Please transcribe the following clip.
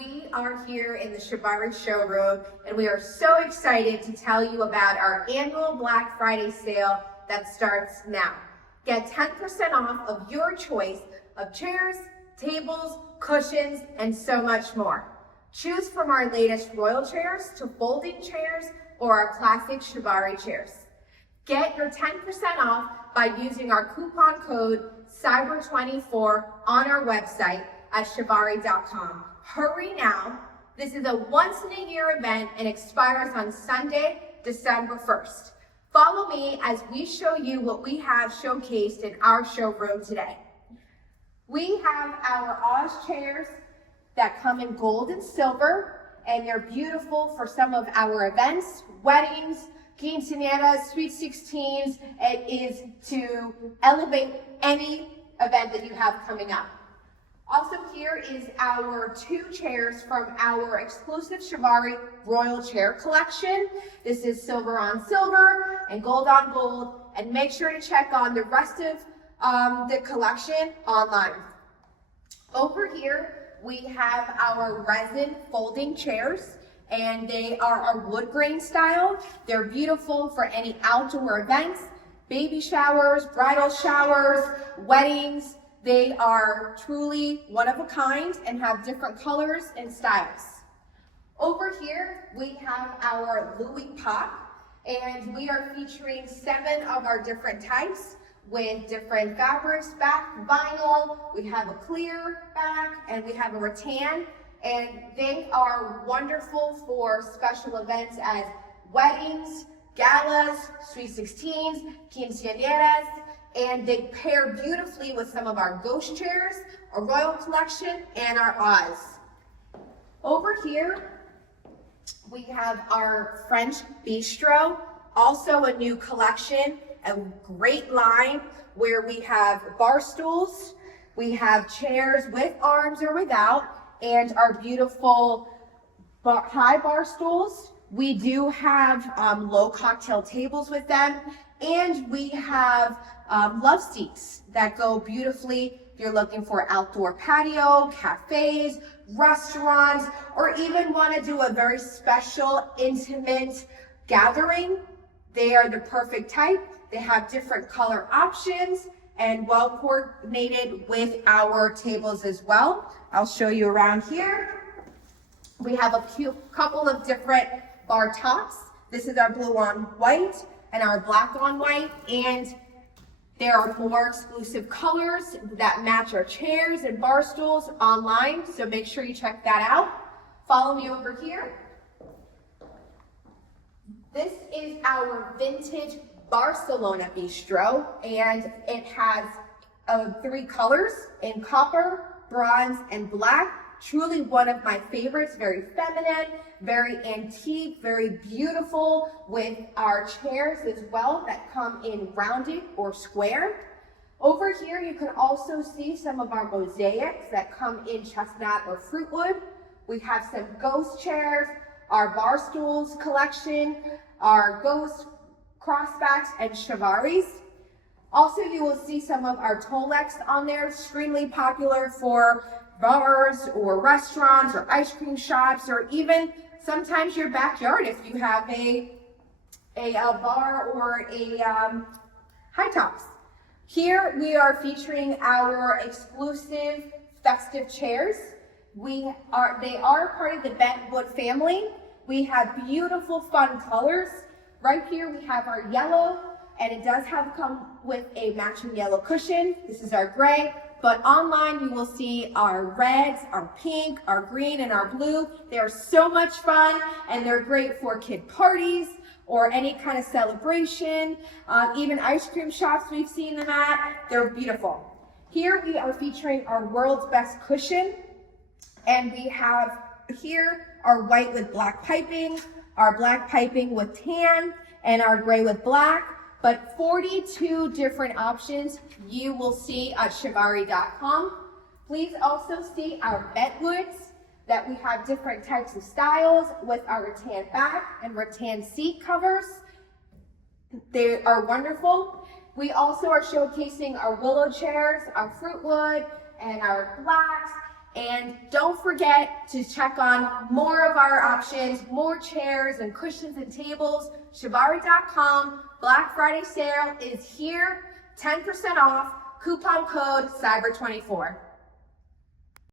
we are here in the Chivari showroom, and we are so excited to tell you about our annual Black Friday sale that starts now. Get 10% off of your choice of chairs, tables, cushions, and so much more. Choose from our latest royal chairs to folding chairs or our classic Chivari chairs. Get your 10% off by using our coupon code CYBER24 on our website at chivari.com. Hurry now. This is a once-in-a-year event and expires on Sunday, December 1st. Follow me as we show you what we have showcased in our showroom today. We have our Oz chairs that come in gold and silver, and they're beautiful for some of our events, weddings, quinceañeras, sweet 16s. It is to elevate any event that you have coming up. Also here is our 2 chairs from our exclusive Chivari Royal Chair Collection. This is silver on silver and gold on gold, and make sure to check on the rest of the collection online. Over here, we have our resin folding chairs, and they are a wood grain style. They're beautiful for any outdoor events, baby showers, bridal showers, weddings. They are truly one of a kind and have different colors and styles. Over here, we have our Louis Pop, and we are featuring 7 of our different types with different fabrics, back, vinyl. We have a clear back and we have a rattan, and they are wonderful for special events as weddings, galas, sweet 16s, quinceañeras, and they pair beautifully with some of our ghost chairs, our royal collection, and our Oz. Over here, we have our French Bistro, also a new collection, a great line where we have bar stools, we have chairs with arms or without, and our beautiful high bar stools. We do have low cocktail tables with them, and we have love seats that go beautifully if you're looking for outdoor patio, cafes, restaurants, or even want to do a very special, intimate gathering. They are the perfect type. They have different color options and well coordinated with our tables as well. I'll show you around here. We have a couple of different bar tops. This is our blue on white and our black on white, and there are more exclusive colors that match our chairs and bar stools online, so make sure you check that out. Follow me over here. This is our vintage Barcelona Bistro, and it has 3 colors in copper, bronze, and black. Truly one of my favorites, very feminine, very antique, very beautiful, with our chairs as well that come in rounded or square. Over here, you can also see some of our mosaics that come in chestnut or fruit wood. We have some ghost chairs, our bar stools collection, our ghost crossbacks and Chiavaris. Also, you will see some of our Tolex on there, extremely popular for bars or restaurants or ice cream shops, or even sometimes your backyard if you have a bar or a high tops. Here we are featuring our exclusive festive chairs. They are part of the Bentwood family. We have beautiful fun colors. Right here we have our yellow, and it does come with a matching yellow cushion. This is our gray, but online you will see our reds, our pink, our green, and our blue. They are so much fun, and they're great for kid parties or any kind of celebration, even ice cream shops we've seen them at. They're beautiful. Here we are featuring our world's best cushion, and we have here our white with black piping, our black piping with tan, and our gray with black, but 42 different options you will see at chivari.com. Please also see our Bentwoods, that we have different types of styles with our rattan back and rattan seat covers. They are wonderful. We also are showcasing our willow chairs, our fruit wood, and our blacks, And don't forget to check on more of our options, more chairs and cushions and tables. Chivari.com. Black Friday sale is here. 10% off. Coupon code CYBER24.